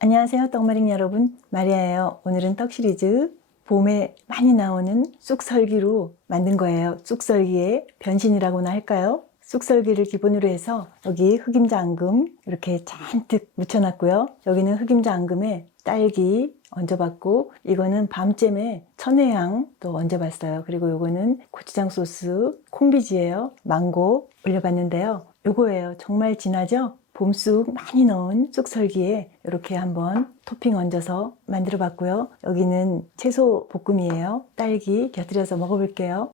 안녕하세요 떡마링 여러분. 마리아예요. 오늘은 떡 시리즈 봄에 많이 나오는 쑥설기로 만든 거예요. 쑥설기의 변신이라고나 할까요? 쑥설기를 기본으로 해서 여기 흑임자 앙금 이렇게 잔뜩 묻혀놨고요. 여기는 흑임자 앙금에 딸기 얹어봤고 이거는 밤잼에 천혜향 또 얹어봤어요. 그리고 요거는 고추장 소스 콩비지예요. 망고 올려봤는데요. 요거예요. 정말 진하죠 봄쑥 많이 넣은 쑥설기에 이렇게 한번 토핑 얹어서 만들어 봤고요. 여기는 채소 볶음이에요. 딸기 곁들여서 먹어볼게요.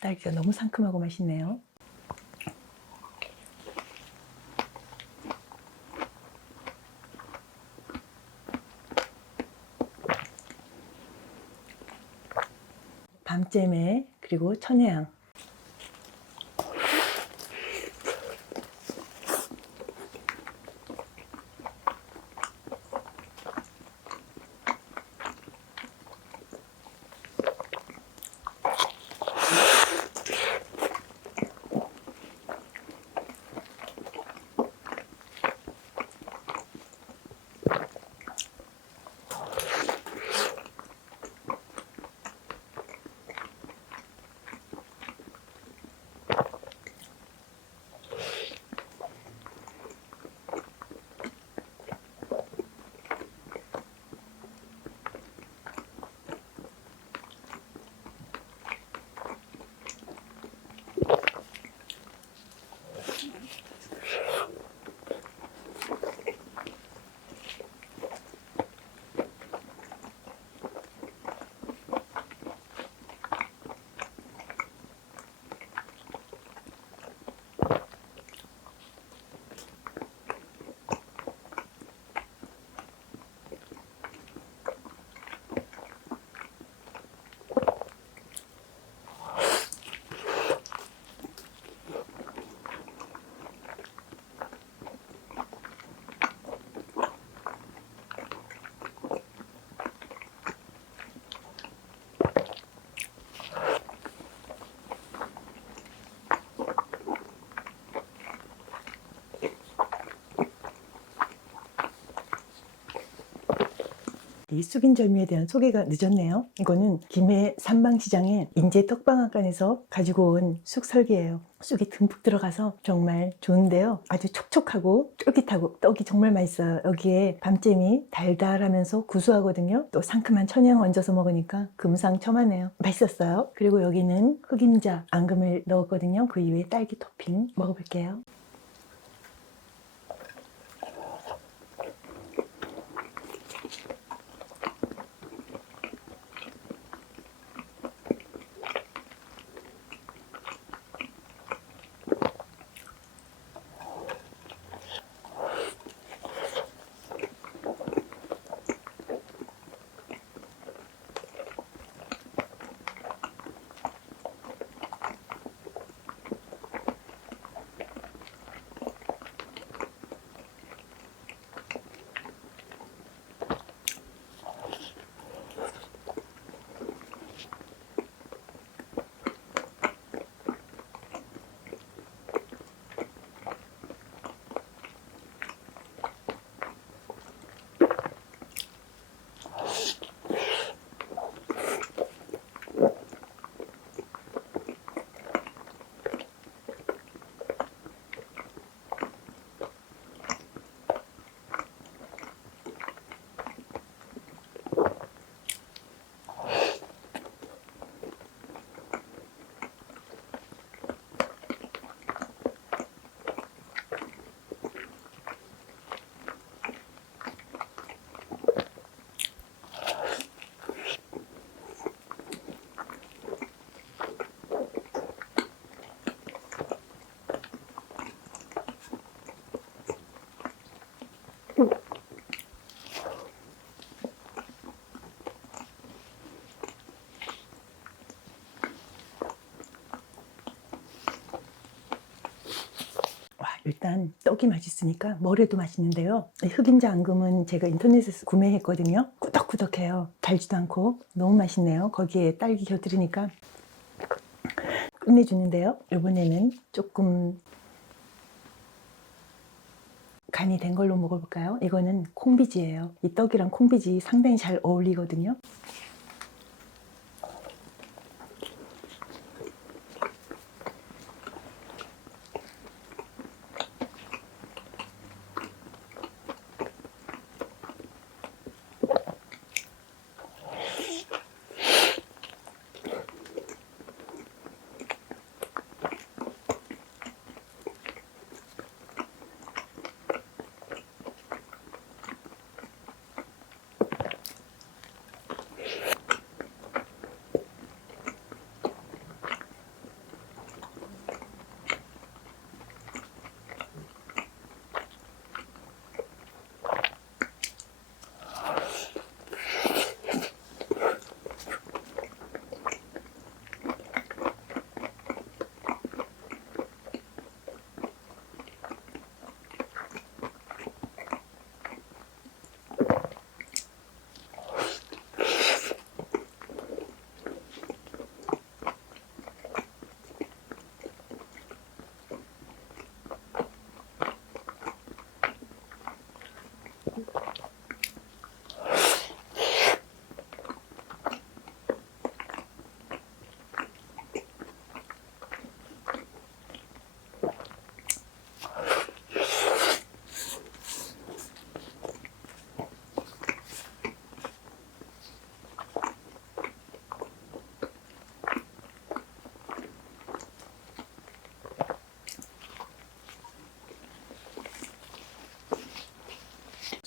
딸기가 너무 상큼하고 맛있네요. 밤 잼에 그리고 천혜향 이 쑥인절미에 대한 소개가 늦었네요. 이거는 김해 삼방시장의 인제 떡방앗간에서 가지고 온 쑥설기예요. 쑥이 듬뿍 들어가서 정말 좋은데요. 아주 촉촉하고 쫄깃하고 떡이 정말 맛있어요. 여기에 밤잼이 달달하면서 구수하거든요. 또 상큼한 천양 얹어서 먹으니까 금상첨화네요. 맛있었어요. 그리고 여기는 흑임자 앙금을 넣었거든요. 그 이후에 딸기 토핑 먹어볼게요. 일단 떡이 맛있으니까 머래도 맛있는데요. 이 흑임자 앙금은 제가 인터넷에서 구매했거든요. 꾸덕꾸덕해요. 달지도 않고 너무 맛있네요. 거기에 딸기 곁들이니까 끝내주는데요. 이번에는 조금 간이 된 걸로 먹어볼까요? 이거는 콩비지예요. 이 떡이랑 콩비지 상당히 잘 어울리거든요.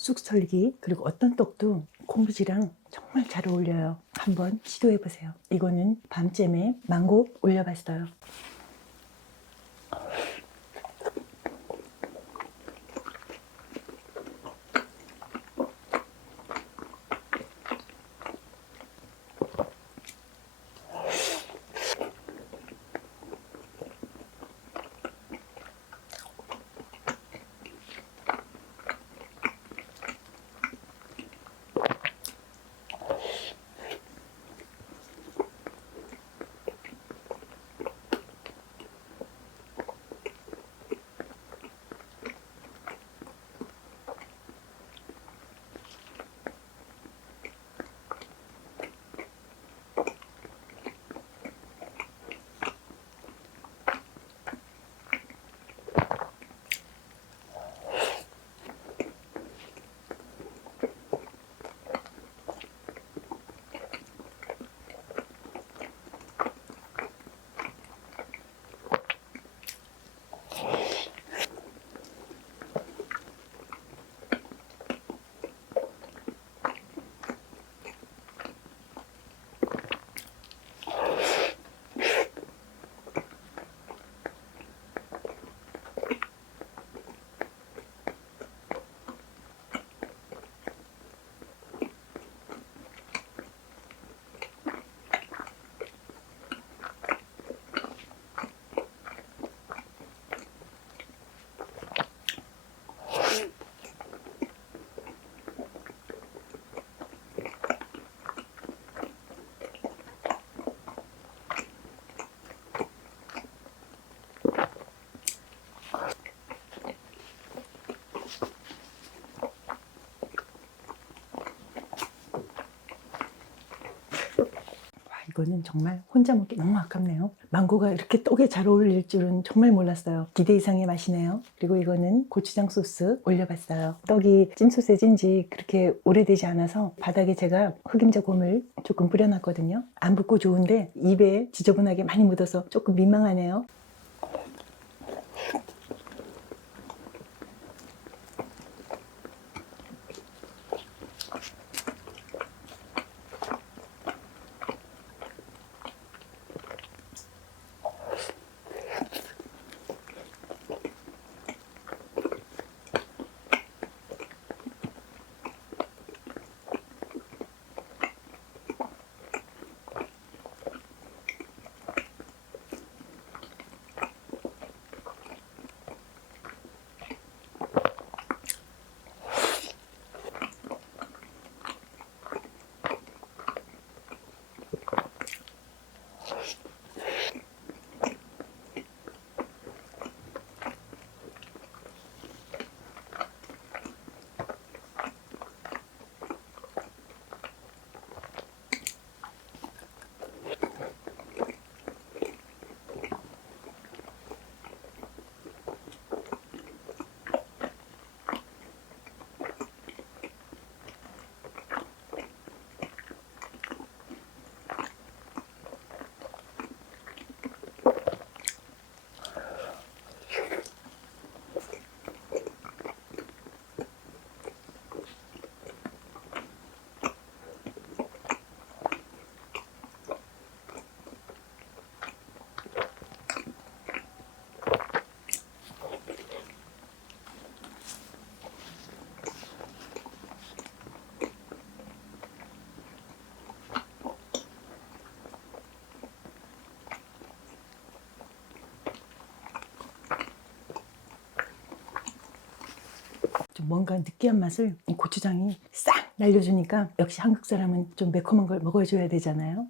쑥설기 그리고 어떤 떡도 콩비지랑 정말 잘 어울려요. 한번 시도해 보세요. 이거는 밤잼에 망고 올려봤어요. 이거는 정말 혼자 먹기 너무 아깝네요. 망고가 이렇게 떡에 잘 어울릴 줄은 정말 몰랐어요. 기대 이상의 맛이네요. 그리고 이거는 고추장 소스 올려봤어요. 떡이 찜 소세지인지 그렇게 오래되지 않아서 바닥에 제가 흑임자 곰을 조금 뿌려놨거든요. 안 붓고 좋은데 입에 지저분하게 많이 묻어서 조금 민망하네요. 뭔가 느끼한 맛을 이 고추장이 싹 날려주니까 역시 한국 사람은 좀 매콤한 걸 먹어줘야 되잖아요.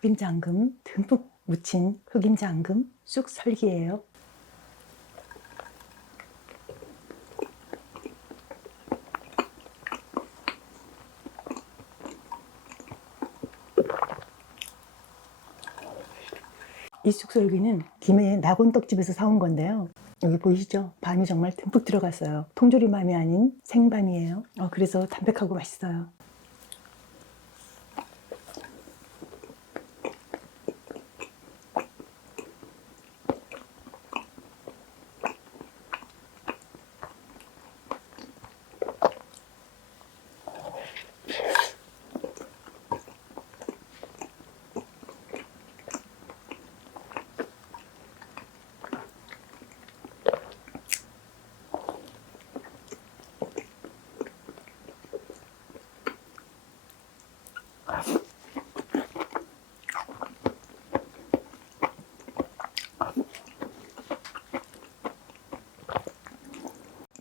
흑임장금 듬뿍 묻힌 흑임장금 쑥설기예요. 이 쑥설기는 김해 낙원떡집에서 사온 건데요. 여기 보이시죠? 밤이 정말 듬뿍 들어갔어요. 통조림밤이 아닌 생밤이에요. 어, 그래서 담백하고 맛있어요.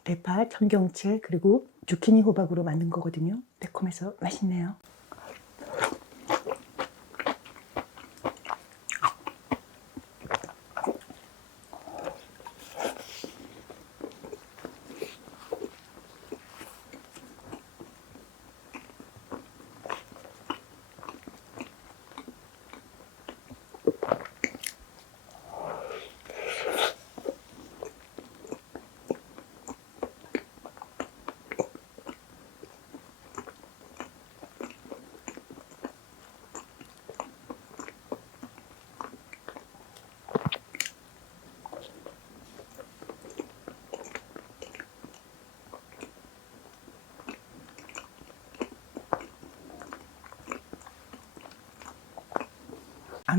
대파, 청경채 그리고 주키니 호박으로 만든 거거든요. 매콤해서 맛있네요.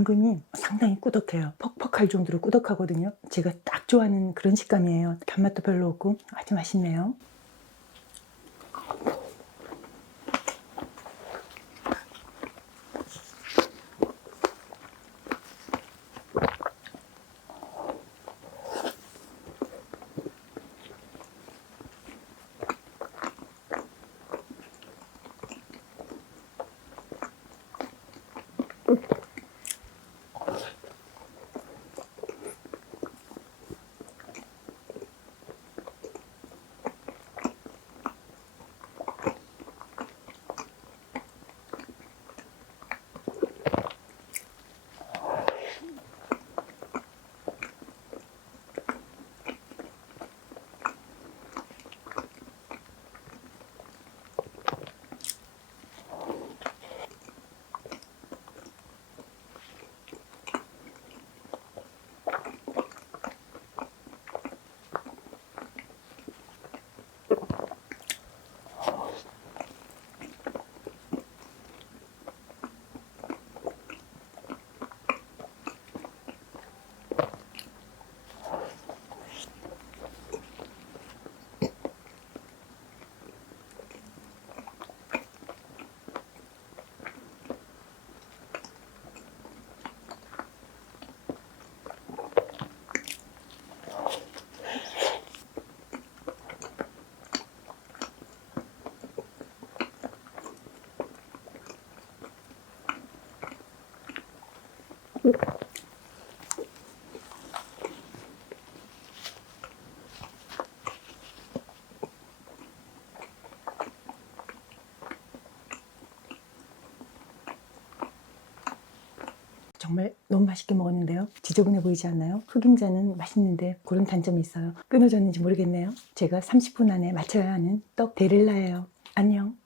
앙금이 상당히 꾸덕해요. 퍽퍽할 정도로 꾸덕하거든요. 제가 딱 좋아하는 그런 식감이에요. 단맛도 별로 없고 아주 맛있네요. 정말 너무 맛있게 먹었는데요. 지저분해 보이지 않나요? 흑임자는 맛있는데 그런 단점이 있어요. 끊어졌는지 모르겠네요. 제가 30분 안에 맞춰야 하는 떡 데릴라예요. 안녕.